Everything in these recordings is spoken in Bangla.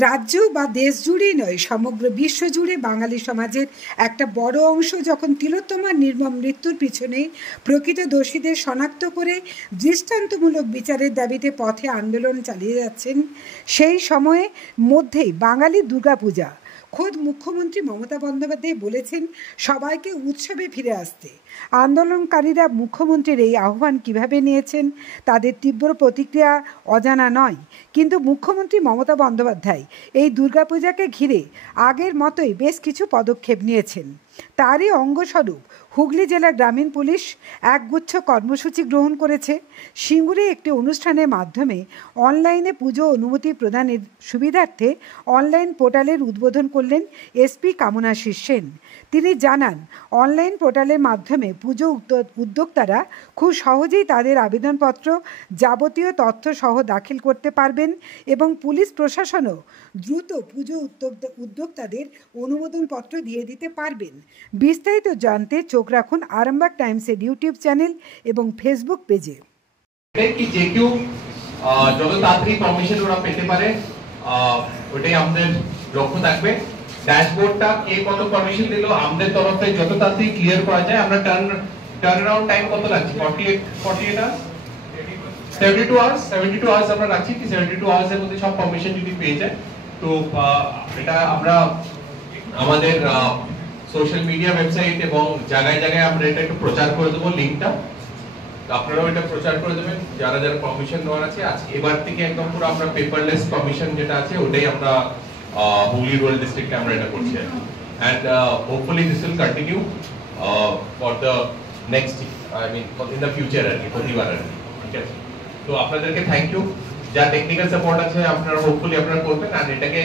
রাজ্য বা দেশ জুড়েই নয়, সমগ্র বিশ্ব জুড়ে বাঙালি সমাজের একটা বড় অংশ যখন তিলোত্তমার নির্মম মৃত্যুর পিছনে প্রকৃত দোষীদের শনাক্ত করে দৃষ্টান্তমূলক বিচারের দাবিতে পথে আন্দোলন চালিয়ে যাচ্ছেন, সেই সময়ে মধ্যেই বাঙালি দুর্গাপূজা। খোদ মুখ্যমন্ত্রী মমতা বন্দ্যোপাধ্যায় বলেছেন সবাইকে উৎসবে ফিরে আসতে। আন্দোলনকারীরা মুখ্যমন্ত্রীর এই আহ্বান কিভাবে নিয়েছেন তাদের তীব্র প্রতিক্রিয়া অজানা নয়, কিন্তু মুখ্যমন্ত্রী মমতা বন্দ্যোপাধ্যায় এই দুর্গাপূজাকে ঘিরে আগের মতোই বেশ কিছু পদক্ষেপ নিয়েছেন। তারই অঙ্গস্বরূপ হুগলি জেলা গ্রামীণ পুলিশ একগুচ্ছ কর্মসূচি গ্রহণ করেছে। সিঙ্গুরে একটি অনুষ্ঠানের মাধ্যমে অনলাইনে পুজো অনুমতি প্রদানের সুবিধার্থে অনলাইন পোর্টালের উদ্বোধন করলেন এসপি কামনাশিস সেন। তিনি জানান, অনলাইন পোর্টালের মাধ্যমে পুজো উদ্যোক্তারা খুব সহজেই তাদের আবেদনপত্র যাবতীয় তথ্য সহ দাখিল করতে পারবেন এবং পুলিশ প্রশাসনও দ্রুত পুজো উদ্যোক্তাদের অনুমোদনপত্র দিয়ে দিতে পারবেন। বিস্তারিত জানতে চোখ রাখুন আরামবাগ টাইমসের ইউটিউব চ্যানেল এবং ফেসবুক পেজে। যে কেউ যত তাড়াতাড়ি পারমিশন ওরা পেতে পারে ওটাই আমাদের লক্ষ্য থাকবে। ড্যাশবোর্ডটা কে কত পারমিশন দিল আমাদের তরফ থেকে যত তাড়াতাড়ি ক্লিয়ার করা যায়। আমরা টার্ন অ্যারাউন্ড টাইম কত লাগছে? 48 আওয়ার্স 72 আওয়ার্স আমরা রাখছি কি 72 আওয়ার্স এর মধ্যে সব পারমিশন যদি পেয়ে যায় তো এটা আমরা আমাদের সোশ্যাল মিডিয়া ওয়েবসাইট এবং জায়গায় জায়গায় আমরা এটা একটু প্রচার করে দেবো লিংকটা। আপনারাও এটা প্রচার করে দেবেন যারা যারা পারমিশন নেওয়ার আছে। আজকে এবার থেকে একদম পুরো আমরা পেপারলেস পারমিশন যেটা আছে ওটাই আমরা হুগলি রুরাল ডিস্ট্রিক্টে আমরা এটা করছি and hopefully this will continue for the next in the future আর কি প্রতিবার আর কি। ঠিক আছে, তো আপনাদেরকে থ্যাংক ইউ। যা টেকনিক্যাল সাপোর্ট আছে আপনারা হোপফুলি আপনারা করবেন আর এটাকে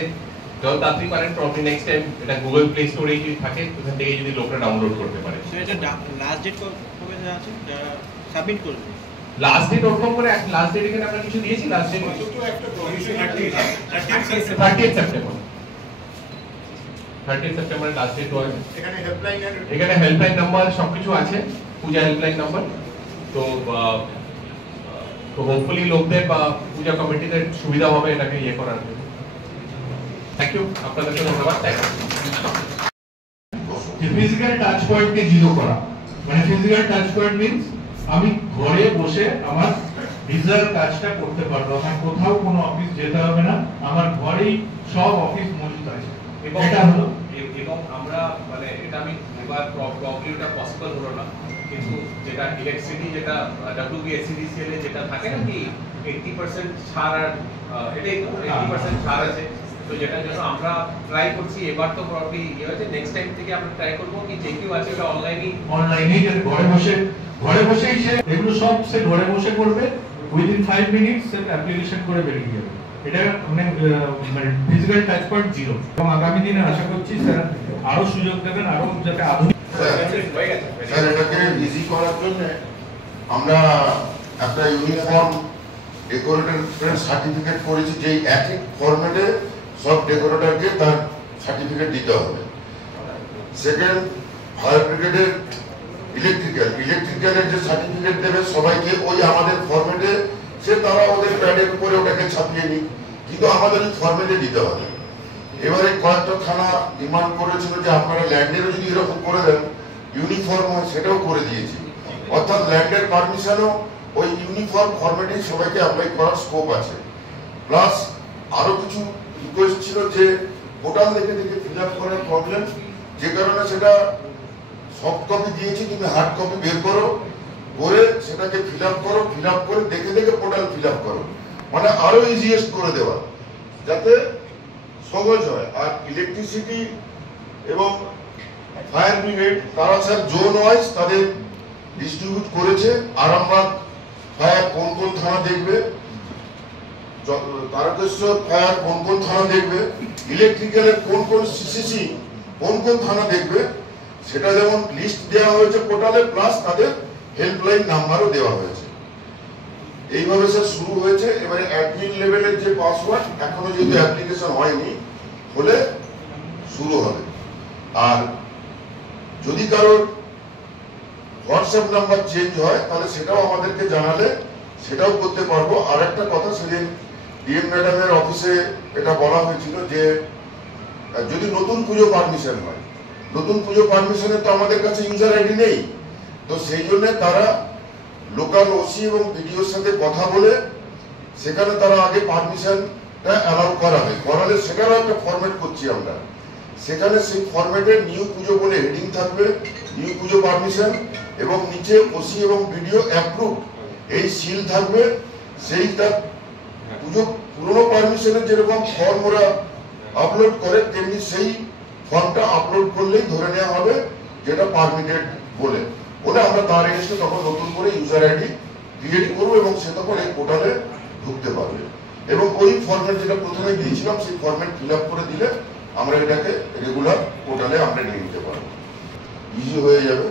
যত তাড়াতাড়ি পারেন প্রবলি নেক্সট টাইম এটা গুগল প্লে স্টোরে যদি থাকে ওখান থেকে যদি লোকরা ডাউনলোড করতে পারে। এটা লাস্ট ডেট কবে আছে সাবমিট করবে? লাস্ট ডেট ওরকম করে লাস্ট ডেট এখানে আমরা কিছু দিয়েছি। লাস্ট ডেট তো একটা provision 30 September 30 September last date আছে। এখানে হেল্পলাইন নাম্বার সবকিছু আছে, পূজা হেল্পলাইন নাম্বার। তো হোপফুলি লোকদের বা পূজা কমিটিদের সুবিধা হবে এটাকে ইয়ে করার জন্য। থ্যাংক ইউ, আপনাদেরকে ধন্যবাদ। ফিজিক্যাল টাচ পয়েন্টকে জিরো করা, মানে ফিজিক্যাল টাচ পয়েন্ট মিন্স আমি ঘরে বসে আমার ভিসার কাজটা করতে পারবো, আমার কোথাও কোনো অফিস যেতে হবে না, আমার ঘরেই সব অফিস মজুদ আছে। এবং এটা হলো এবং আমরা মানে এটা আমি এবার প্রবলি এটা পসিবল হলো না, কিন্তু যেটা ইলেকট্রিসিটি যেটা WBSCDCL এ যেটা থাকে না কি 80% ছাড় আর এটাই তো 80% ছাড় আছে। তো যেটার জন্য আমরা ট্রাই করছি এবার তো প্রবলি ইয়ে হয়েছে, নেক্সট টাইম থেকে আমরা ট্রাই করবো কি যে কেউ আছে ওটা অনলাইনেই ঘরে বসেই সে এগুলো সব সে ঘরে বসে করবে, উইদিন 5 মিনিটস সে অ্যাপ্লিকেশন করে বেরিয়ে যাবে। এটা মানে ফিজিক্যাল টাচ পয়েন্ট জিরো। এবং আগামী দিনে আশা করছি স্যার আরো সুযোগ দেবেন, আরো যাতে আধুনিক। স্যার এটাকে ইজি করার জন্য আমরা একটা ইউনিফর্ম ডেকোরেটর সার্টিফিকেট করেছি, যে একই ফরম্যাটে সব ডেকোরেটরকে তার সার্টিফিকেট দিতে হবে। সেকেন্ড, ফায়ার ব্রিগেডের ইলেকট্রিক্যালের যে সার্টিফিকেট দেবে সবাইকে ওই আমাদের ফরম্যাটে, সে তারা ওদের প্যাডের উপরে ওটাকে ছাপিয়ে নিই, কিন্তু আমাদের ওই ফরম্যাটে দিতে হবে। এবারে কয়েকটা থানা ডিমান্ড করেছিল যে আপনারা ল্যান্ডেরও যদি এরকম করে দেন ইউনিফর্ম হয়, সেটাও করে দিয়েছি। অর্থাৎ ল্যান্ডের পারমিশনও ওই ইউনিফর্ম ফরম্যাটেই সবাইকে অ্যাপ্লাই করার স্কোপ আছে। প্লাস আরো কিছু রিকোয়েস্ট ছিল যে পোর্টাল দেখে দেখে ফিল আপ করার প্রবলেম, যে কারণে সেটা সফট কপি দিয়েছি, তুমি হার্ড কপি বের করো করে সেটাকে ফিল আপ করো, ফিল আপ করে দেখে দেখে পোর্টাল ফিল আপ করো, মানে আরো ইজিয়েস্ট করে দেওয়া যাতে সহজ হয়। আর ইলেকট্রিসিটি এবং ফায়ার ব্রিগেড তারা স্যার জোন ওয়াইজ তাদের ডিস্ট্রিবিউট করেছে। আরামবাগ ফায়ার কোন কোন থানা দেখবে, তারকেশ্বর ফায়ার কোন কোন থানা দেখবে, ইলেকট্রিক্যালের কোন কোন সিসিসি কোন কোন থানা দেখবে, সেটা যেমন লিস্ট দেওয়া হয়েছে পোর্টালে, প্লাস তাদের হেল্পলাইন নাম্বারও দেওয়া হয়েছে। এইভাবে স্যার শুরু হয়েছে। এবারে অ্যাডমিন লেভেলের যে পাসওয়ার্ড এখনো যেহেতু অ্যাপ্লিকেশন হয়নি, হলে শুরু হবে। আর যদি কারোর হোয়াটসঅ্যাপ নাম্বার চেঞ্জ হয় তাহলে সেটাও আমাদেরকে জানালে সেটাও করতে পারবো। আর একটা কথা, সেদিন ডিএম ম্যাডামের অফিসে এটা বলা হয়েছিল যে যদি নতুন পুজো পারমিশন হয়, নতুন পুজো পারমিশনে তো আমাদের কাছে ইউজার আইডি নেই, তো সেই জন্য তারা লোকাল ওসি এবং বিডিওর সাথে কথা বলে সেখানে তারা আগে পারমিশনটা অ্যালাউ করাবে, করালে সেখানেও একটা ফরম্যাট করছি আমরা। সেখানে সেই ফরম্যাটে নিউ পুজো বলে হেডিং থাকবে, নিউ পুজো পারমিশন, এবং নিচে ওসি এবং বিডিও অ্যাপ্রুভ এই সিল থাকবে। সেইটা পুজো পুরনো পারমিশনের যেরকম ফর্ম ওরা আপলোড করে তেমনি সেই ফর্মটা আপলোড করলেই ধরে নেওয়া হবে যেটা পারমিটেড বলে আমরা তার এগেইনস্টে তখন নতুন করে ইউজার আইডি ক্রিয়েট করবো এবং সে তখন এই পোর্টালে ঢুকতে পারবে। এবং ওই ফর্মেট যেটা প্রথমে দিয়েছিলাম সেই ফর্মেট ফিল আপ করে দিলে আমরা এটাকে রেগুলার পোর্টালে আমরা নিয়ে নিতে পারবো, ইজি হয়ে যাবে।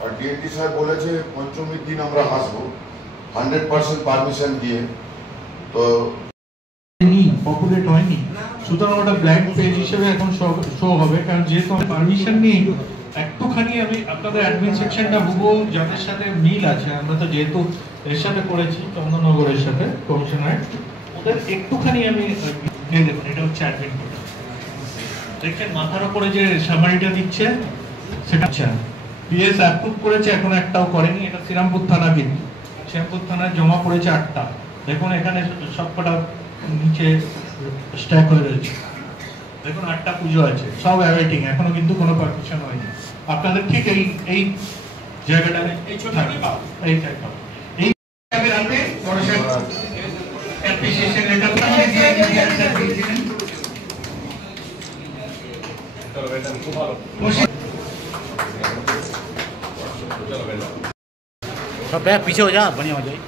আর ডিএনটি স্যার বলেছে পঞ্চমীর দিন আমরা আসবো 100% পারমিশন দিয়ে, তো পপুলেট হয়নি, সুতরাং ওটা ব্ল্যাঙ্ক পেজ হিসেবে এখন শো হবে। কারণ যেহেতু আমি পারমিশন নিই, একটুখানি আমি আপনাদের অ্যাডমিন সেকশনটা হুবহু যাদের সাথে মিল আছে, আমরা তো যেহেতু এর সাথে করেছি চন্দননগরের সাথে কমিশনার, ওদের একটুখানি আমি দিয়ে দেবেন। এটা হচ্ছে অ্যাডমিন পোর্টাল, দেখছেন মাথার উপরে যে সামারিটা দিচ্ছে সেটা পিএস অ্যাপ্রুভ করেছে, এখন একটাও করেনি। এটা শ্রীরামপুর থানা, কিন্তু শ্রীরামপুর থানায় জমা পড়েছে 8টা। দেখুন এখানে সবকটা নিচে স্ট্যাক হয়ে রয়েছে, দেখুন 8টা পুজো আছে, সব অ্যাওয়েটিং, এখনো কিন্তু কোনো পারমিশন হয়নি। আপনাদের ঠিক এই জায়গাটা এই জায়গা এই আপনি অ্যাপ্রিসিয়েশন লেটার দিয়েছিলেন। सब पीछे हो जा, बढ़िया हो जाए।